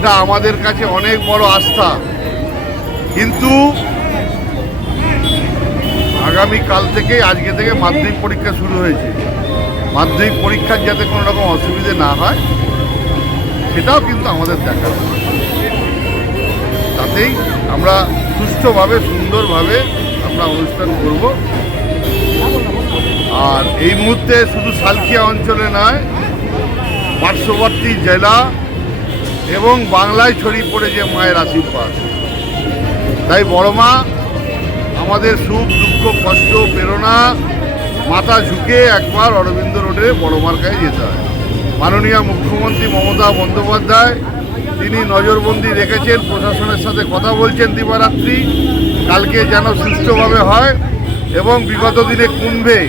এটা আমাদের কাছে অনেক বড় আস্থা। কিন্তু আগামীকাল থেকে, আজকে থেকে মাধ্যমিক পরীক্ষা শুরু হয়েছে। মাধ্যমিক পরীক্ষার যাতে কোনো রকম অসুবিধে না হয় সেটাও কিন্তু আমাদের দেখার, তাতেই আমরা সুষ্ঠুভাবে সুন্দরভাবে আমরা অনুষ্ঠান করব। আর এই মুহূর্তে শুধু সালকিয়া অঞ্চলে নয়, পার্শ্ববর্তী জেলা এবং বাংলায় ছড়িয়ে পড়েছে মায়ের আশীর্বাদ। তাই বড় মা আমাদের সুখ দুঃখ কষ্ট প্রেরণা, মাথা ঝুঁকে একবার অরবিন্দ রোডে বড় মার কাছে যেতে হয়। মাননীয় মুখ্যমন্ত্রী মমতা বন্দ্যোপাধ্যায় তিনি নজরবন্দি রেখেছেন, প্রশাসনের সাথে কথা বলছেন দিবারাত্রি, কালকে যেন সুষ্ঠুভাবে হয়। এবং বিগত দিনে কুম্ভে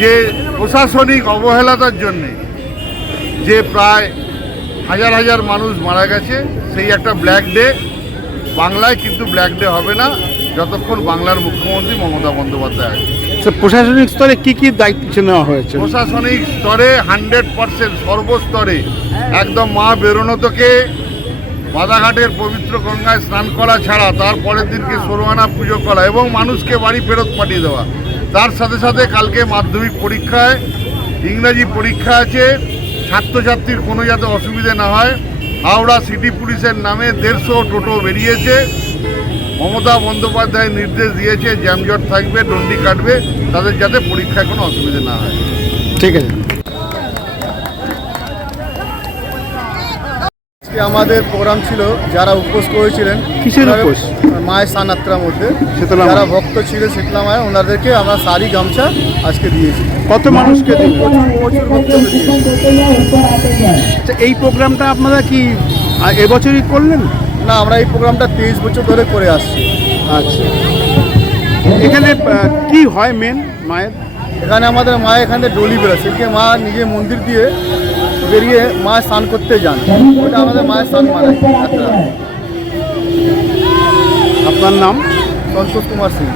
যে প্রশাসনিক অবহেলার জন্যে যে প্রায় হাজার হাজার মানুষ মারা গেছে, সেই একটা ব্ল্যাক ডে বাংলায় কিন্তু ব্ল্যাক ডে হবে না যতক্ষণ বাংলার মুখ্যমন্ত্রী মমতা বন্দ্যোপাধ্যায়। প্রশাসনিক স্তরে কি কি দায়িত্ব নেওয়া হয়েছে? প্রশাসনিক স্তরে 100% সর্বস্তরে একদম মা বেরোনো থেকে বাধাঘাটের পবিত্র গঙ্গায় স্নান করা ছাড়া তার পরের দিনকে সরোয়ানা পুজো করা এবং মানুষকে বাড়ি ফেরত পাঠিয়ে দেওয়া। তার সাথে সাথে কালকে মাধ্যমিক পরীক্ষায় ইংরাজি পরীক্ষা আছে, ছাত্রছাত্রীর কোনো যাতে অসুবিধে না হয়। হাওড়া সিটি পুলিশের নামে 150 টোটো বেরিয়েছে। মমতা বন্দ্যোপাধ্যায় নির্দেশ দিয়েছে জ্যামজট থাকবে, ডন্ডি কাটবে, তাদের যাতে পরীক্ষায় কোনো অসুবিধা না হয়। ঠিক আছে। আমাদের প্রোগ্রাম ছিল, যারা উপোস করেছিলেন, কিসের উপোস? মায়ের সানাত্রার মধ্যে শীতলা যারা মা। ভক্ত ছিলেন শীতলা মায়ের, ওনাদেরকে আমরা শাড়ি গামছা আজকে দিয়েছি। কত মানুষকে দিন? প্রচুর ভক্তকে দিয়েছি। এই প্রোগ্রামটা আপনারা কি এবছরই করলেন? না, আমরা এই প্রোগ্রামটা 23 বছর ধরে করে আসছি। আচ্ছা, এখানে কি হয় মেন মায়ের? এখানে আমাদের মা এখান থেকে ডলি বেরোয়, সেদিকে মা নিজে মন্দির দিয়ে বেরিয়ে মা স্নান করতে যান, ওটা আমাদের মায়ের স্নান মানায়। আপনার নাম? সন্তোষ কুমার সিং।